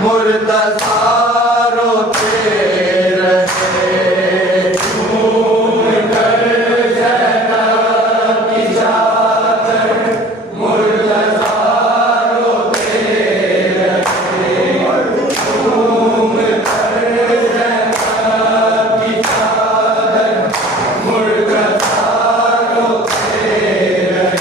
मुर्तज़ा रोते रहे, झूम कर ज़ैनब की चादर मुर्तज़ा रोते रहे, झूम कर ज़ैनब की चादर मुर्तज़ा रोते रहे।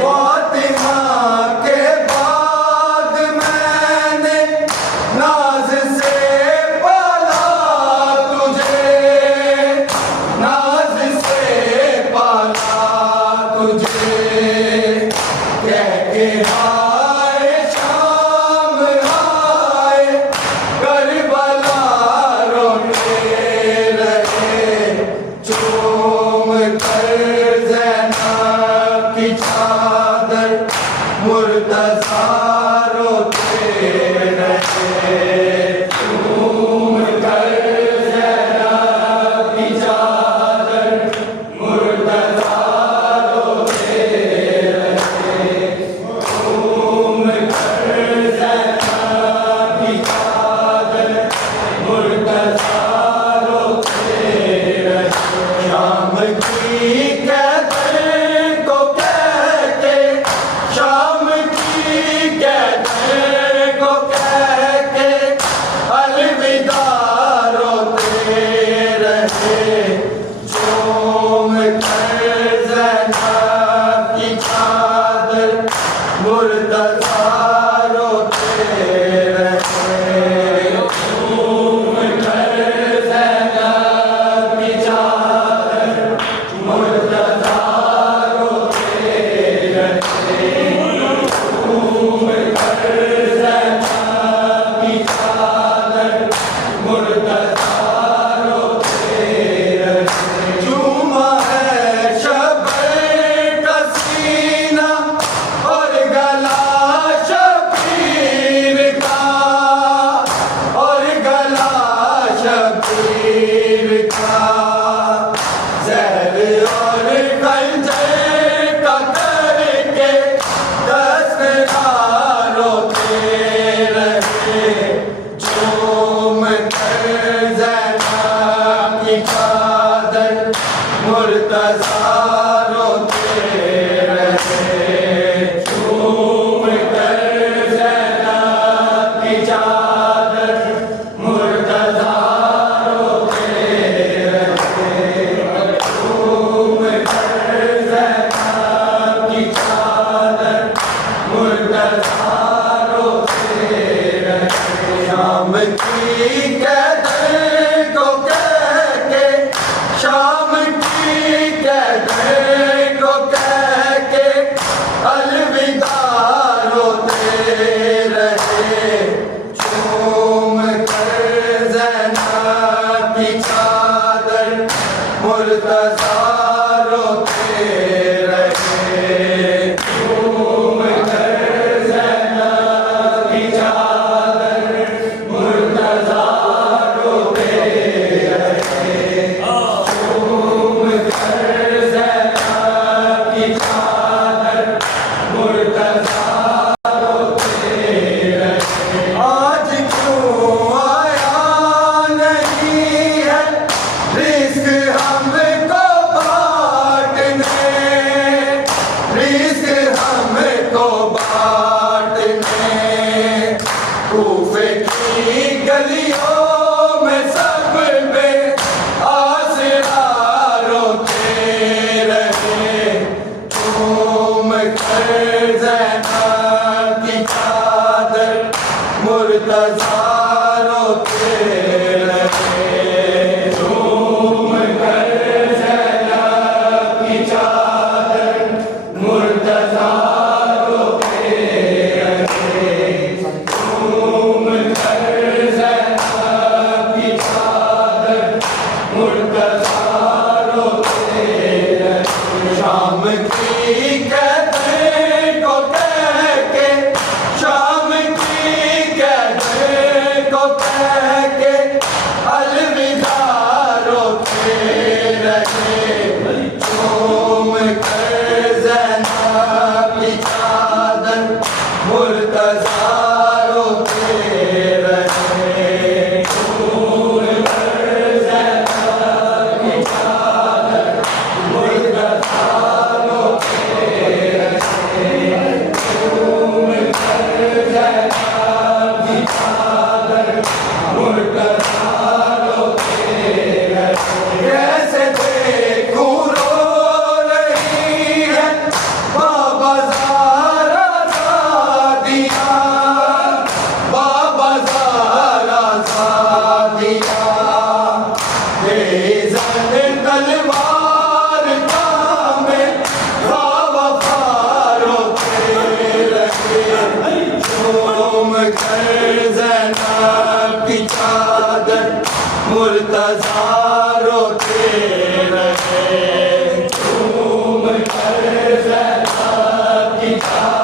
फ़ातिमा के बाद मैंने नाज से पाला तुझे, नाज से पाला तुझे, कह के हाय शाम हाय करबला रोते रहे, चूम कर ज़ैनब की चादर मुर्तज़ा रोते रहे, झूम कर ज़ैनब की चादर मुर्तज़ा रोते रहे, झूम कर ज़ैनब की चादर मुर्तज़ा रोते रहे। शाम की कैदर को कह के, शाम की कैदर को कह के अलविदा रोते रहे, झूम कर ज़ैनब की चादर मुर्तज़ा रोते रहे, झूम कर ज़ैनब की चादर मुर्तज़ा रोते रहे, झूम कर ज़ैनब की चादर मुर्तज़ा रोते रहे। झूमा है शबर का सीना और गला शबीर का, और गला शबीर का, ज़हर और खंजर का करके तस्करा रोते रहे, झूम कर ज़ैनब की चादर मुर्तज़ा रोते रहे, झूम कर ज़ैनब की चादर मुर्तज़ा रोते रहे, झूम कर ज़ैनब की चादर मुर्तज़ा रोते रहे। शाम की कैदर को कह के, शाम की कैदर को कह के अलविदा रोते रहे, झूम कर ज़ैनब की चादर मुर्तज़ा रोते रहे, झूम कर ज़ैनब की चादर मुर्तज़ा रोते रहे, झूम कर ज़ैनब की चादर मुर्तज़ा रोते रहे। आज क्यों आया नहीं है रिज़्क़ हमको बाँटने, रिज़्क़ हमको बाँटने, कूफे की गलियों में सब में आसरा रोते रहे, झूम कर ज़ैनब की चादर मुर्तज़ा रोते रहे, झूम कर ज़ैनब की चादर मुर्तज़ा रोते रहे, झूम कर ज़ैनब की चादर मुर्तज़ा रोते रहे। शाम की कैदर को कह के, शाम की कैदर को कह के अलविदा रोते रहे, झूम कर ज़ैनब की चादर मुर्तज़ा रोते रहे। ज़ैनब की चादर मुर्तज़ा रोते रहे। झूम कर ज़ैनब की चादर